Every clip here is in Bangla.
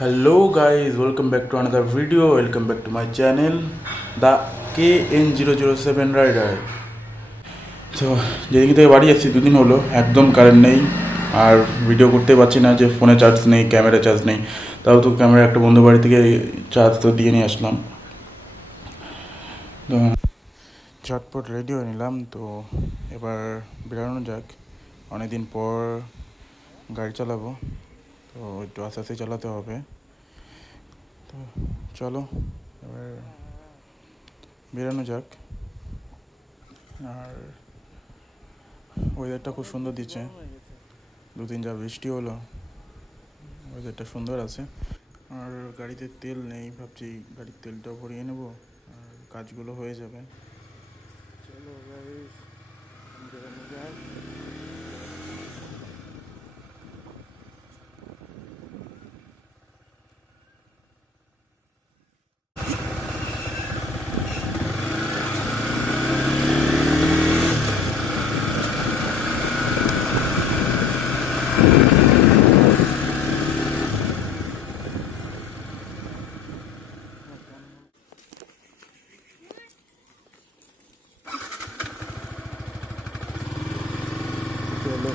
Hello guys, welcome back to another video. Welcome back to my channel, the KN007 Rider. তো যেদিন থেকে বাড়ি আসছি দুদিন হলো, একদম কারেন্ট নেই আর ভিডিও করতে পারছি না, যে ফোনে চার্জ নেই, ক্যামেরা চার্জ নেই। তাও তো ক্যামেরা একটা বন্ধু বাড়ি থেকে চার্জ তো দিয়ে নিয়ে আসলাম। তো ঝটপট রেডি হয়ে নিলাম, তো এবার বেরোনো যাক। অনেকদিন পর গাড়ি চালাবো, তো একটু আস্তে আস্তে চালাতে হবে। তো চলো এবার বেরোনো যাক। আর ওয়েদারটা খুব সুন্দর দিচ্ছে, দুদিন যা বৃষ্টি হলো, ওয়েদারটা সুন্দর আছে। আর গাড়িতে তেল নেই, ভাবছি গাড়ির তেলটাও ভরিয়ে নেব, আর কাজগুলো হয়ে যাবে। চলো গাইস, বেরোনো যাক। চলো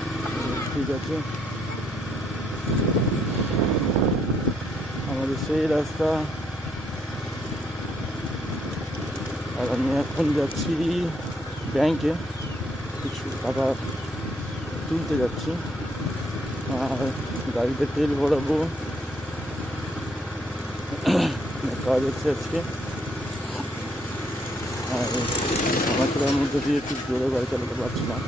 ঠিক আছে, আমাদের সেই রাস্তা। আর আমি এখন যাচ্ছি ব্যাংকে, কিছু টাকা তুলতে যাচ্ছি, আর গাড়িতে তেল ভরাবো। কাজ হচ্ছে আজকে, আর আমার চলার মধ্যে দিয়ে একটু জোরে গাড়ি চালাতে পারছি না।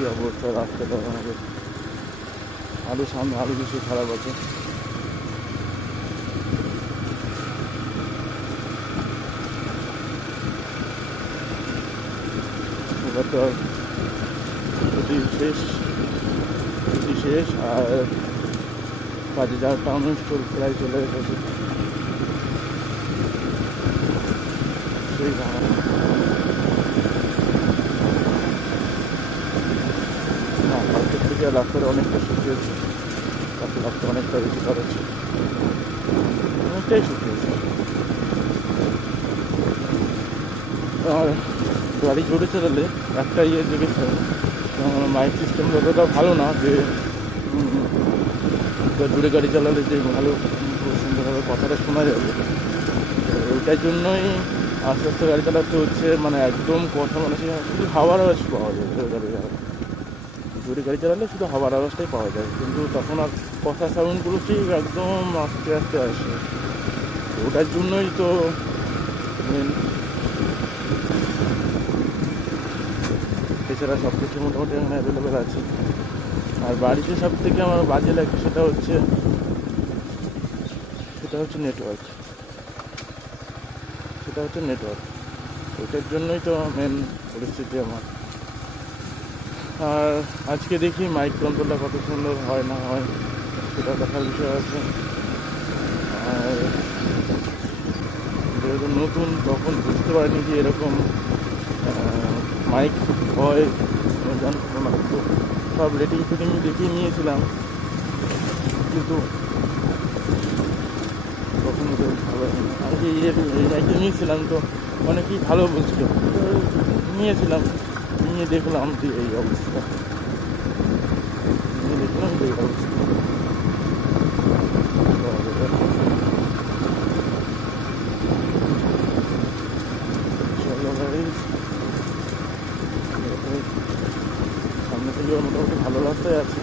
কী অবস্থা রাস্তাটা, আমাদের আরও সামনে আরও বেশি খারাপ আছে। এবার তো ছুটি শেষ, আর কাজে যাওয়ার টাইম প্রায় চলে এসেছে। সেই না, কালকের থেকে রাস্তাটা অনেকটা শুকিয়েছে, কালকে রাস্তা অনেকটা বেশি করেছে, অনেকটাই শুকিয়েছে। আর গাড়ি জোরে চালালে একটা দেখেছে, মাইক সিস্টেম যতটা ভালো না, যে জোরে গাড়ি চালালে যে ভালো খুব সুন্দরভাবে কথাটা শোনা যাবে। ওইটার জন্যই আস্তে আস্তে গাড়ি চালাতে হচ্ছে, মানে একদম কথা, মানে শুধু হাওয়ার আওয়াজ পাওয়া যায় জোরে গাড়ি চালালে। জোরে গাড়ি চালালে শুধু হাওয়ার আওয়াজটাই পাওয়া যায়, কিন্তু তখন আর কথা সাউন্ডগুলো ঠিক একদম আস্তে আস্তে আসে। ওটার জন্যই তো মেন। এছাড়া সব কিছু মোটামুটি এখানে অ্যাভেলেবেল আছে। আর বাড়িতে সব থেকে আমার বাজে লাগে সেটা হচ্ছে নেটওয়ার্ক। ওইটার জন্যই তো মেন পরিস্থিতি আমার। আর আজকে দেখি মাইক কন্ট্রোলটা কত সুন্দর হয় না হয়, সেটা দেখার বিষয় আছে। আর যেহেতু নতুন, তখন বুঝতে পারিনি যে এরকম মাইক হয়, জানতো না। তো সব রেটিং দেখিয়ে নিয়েছিলাম, কিন্তু তখন ভালো আমি এই মাইকে নিয়েছিলাম, তো অনেকেই ভালো বলছিল, নিয়ে দেখলাম যে এই অবস্থা। সামনে থেকে মোটামুটি ভালো রাস্তায় আছে।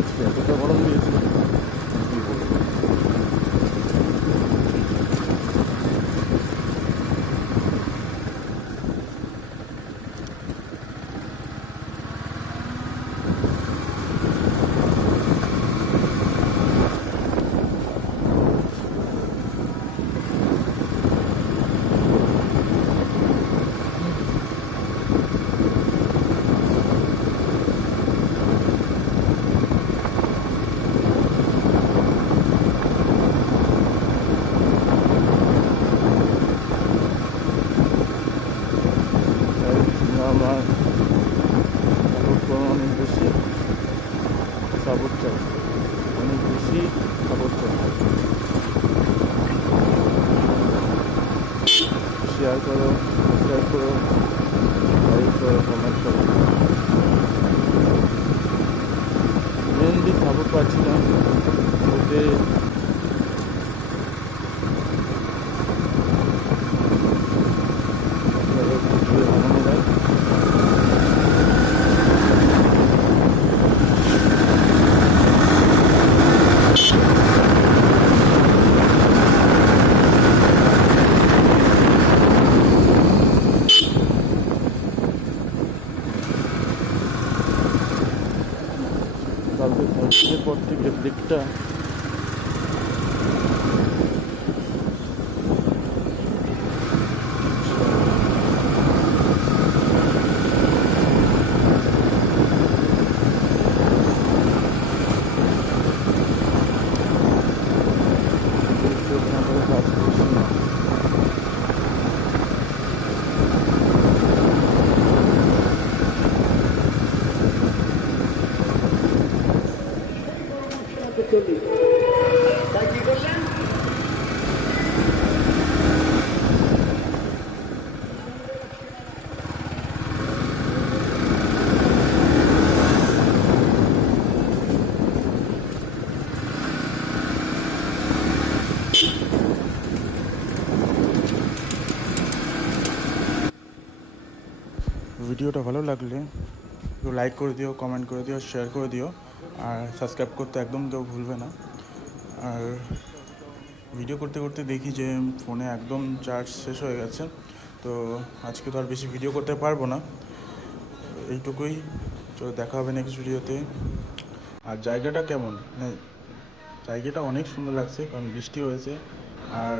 আজকে এতটা গরম দিয়েছিল, কী বলবো। সাপোর্ট চাই, অনেক বেশি সাপোর্ট চাই। শেয়ার করো, সাবস্ক্রাইব করো, লাইক করো, কমেন্ট করো। মেনলি সাপোর্ট পাচ্ছি না ওতে। বানানো যায় কালকে সাইকেলের পর থেকে ব্রেকটা কাজ করছি না। ভিডিওটা ভালো লাগলে একটু লাইক করে দিও, কমেন্ট করে দিও, শেয়ার করে দিও, আর সাবস্ক্রাইব করতে একদম কেউ ভুলবে না। আর ভিডিও করতে করতে দেখি যে ফোনে একদম চার্জ শেষ হয়ে গেছে, তো আজকে তো আর বেশি ভিডিও করতে পারবো না, এইটুকুই। তো দেখা হবে নেক্সট ভিডিওতে। আর জায়গাটা কেমন, জায়গাটা অনেক সুন্দর লাগছে কারণ বৃষ্টি হয়েছে। আর